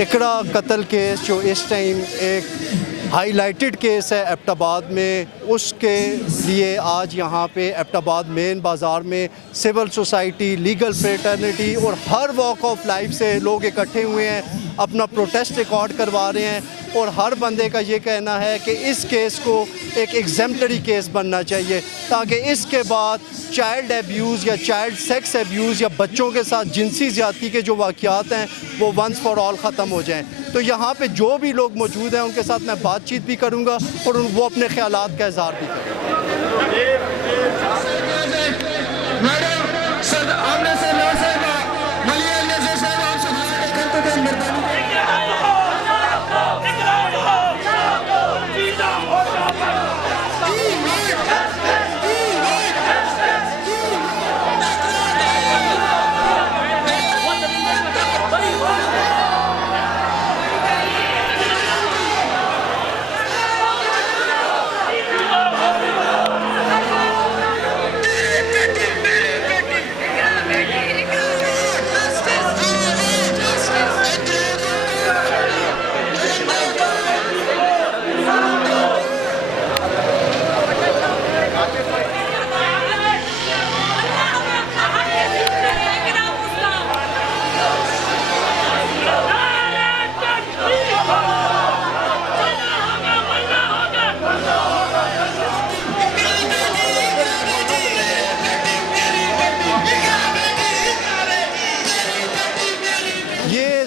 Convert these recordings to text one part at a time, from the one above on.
इकरा कत्ल केस जो इस टाइम एक हाईलाइटेड केस है एबटाबाद में, उसके लिए आज यहाँ पे एबटाबाद मेन बाज़ार में सिविल सोसाइटी, लीगल फ्रेटर्निटी और हर वॉक ऑफ लाइफ से लोग इकट्ठे हुए हैं, अपना प्रोटेस्ट रिकॉर्ड करवा रहे हैं। और हर बंदे का ये कहना है कि इस केस को एक एग्जेम्पलरी केस बनना चाहिए ताकि इसके बाद चाइल्ड एब्यूज़ या चाइल्ड सेक्स एब्यूज़ या बच्चों के साथ जिनसी ज़्यादती के जो वाक़यात हैं वो वंस फॉर ऑल ख़त्म हो जाएं। तो यहाँ पे जो भी लोग मौजूद हैं उनके साथ मैं बातचीत भी करूँगा और वो अपने ख़यालात का इज़हार भी करेंगे।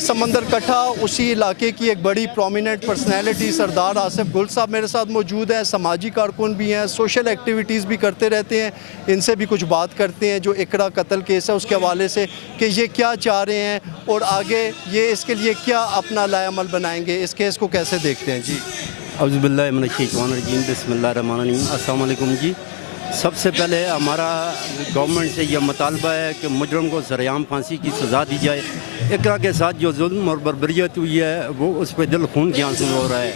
समंदर कट्ठा उसी इलाके की एक बड़ी प्रोमिनेंट पर्सनैलिटी सरदार आसिफ गुल साहब मेरे साथ मौजूद हैं। समाजी कारकुन भी हैं, सोशल एक्टिविटीज़ भी करते रहते हैं। इनसे भी कुछ बात करते हैं जो इकरा कत्ल केस है उसके हवाले से कि ये क्या चाह रहे हैं और आगे ये इसके लिए क्या अपना लाएअमल बनाएंगे, इस केस को कैसे देखते हैं। जी औज़ुबिल्लाहि मिनश्शैतानिर्रजीम, बिस्मिल्लाहिर्रहमानिर्रहीम। अस्सलाम वालेकुम जी। सबसे पहले हमारा गवर्नमेंट से यह मुतालबा है कि मुजरम को सरेआम फांसी की सज़ा दी जाए। इकरा के साथ जो जुल्म और बर्बरियत हुई है वो उस पर दिल खून के आंसू हो रहा है।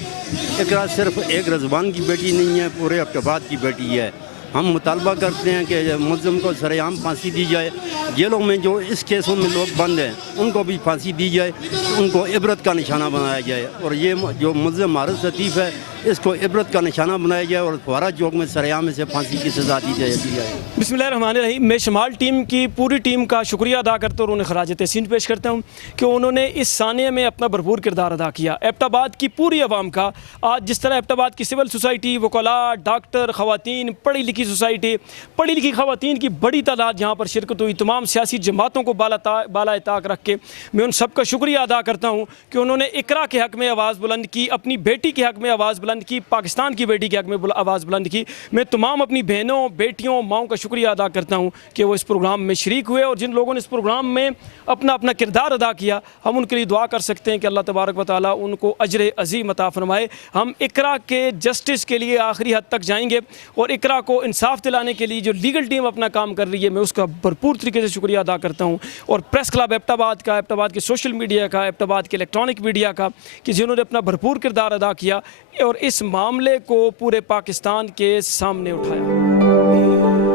इकरा सिर्फ एक रज़वान की बेटी नहीं है, पूरे एबटाबाद की बेटी है। हम मुतालबा करते हैं कि मुलज़िम को सरेआम फांसी दी जाए। जेलों में जो इस केसों में लोग बंद हैं उनको भी फांसी दी जाए, उनको इबरत का निशाना बनाया जाए। और ये जो मुलज़िम हारिस लतीफ़ है इसको इबरत का निशाना बनाया जाए और फुआरा चौक में सरेआम से फांसी की सज़ा दी जाए। बिस्मिल्लाहिर्रहमानिर्रहीम। मैं शमाल टीम की पूरी टीम का शुक्रिया अदा करता हूँ और उन्हें खराज तहसीन पेश करता हूँ कि उन्होंने इस सानिया में अपना भरपूर किरदार अदा किया। एबटाबाद की पूरी आवाम का आज जिस तरह एबटाबाद की सिविल सोसाइटी, वकला, डॉक्टर, ख़वातीन, पढ़ी लिखी सोसाइटी, पढ़ी लिखी ख़वातीन की बड़ी तादाद यहाँ पर शिरकत हुई। तमाम सियासी जमातों को बाला ताक रख के मैं उन सबका शुक्रिया अदा करता हूँ कि उन्होंने इकरा के हक़ में आवाज़ बुलंद की, अपनी बेटी के हक़ में आवाज़ बुलंद की, पाकिस्तान की बेटी के हक़ में आवाज़ बुलंद की। मैं तमाम अपनी बहनों, बेटियों, माओं का शुक्रिया अदा करता हूँ कि वो इस प्रोग्राम में शरीक हुए और जिन लोगों ने इस प्रोग्राम में अपना अपना किरदार अदा किया हम उनके लिए दुआ कर सकते हैं कि अल्लाह तबारक व तआला उनको अजर अज़ीम अता फरमाए। हम इकरा के जस्टिस के लिए आखिरी हद तक जाएंगे और इकरा को इंसाफ दिलाने के लिए जो लीगल टीम अपना काम कर रही है मैं उसका भरपूर तरीके से शुक्रिया अदा करता हूँ। और प्रेस क्लब एबटाबाद का, एबटाबाद के सोशल मीडिया का, एबटाबाद के इलेक्ट्रॉनिक मीडिया का कि जिन्होंने अपना भरपूर किरदार अदा किया और इस मामले को पूरे पाकिस्तान के सामने उठाया।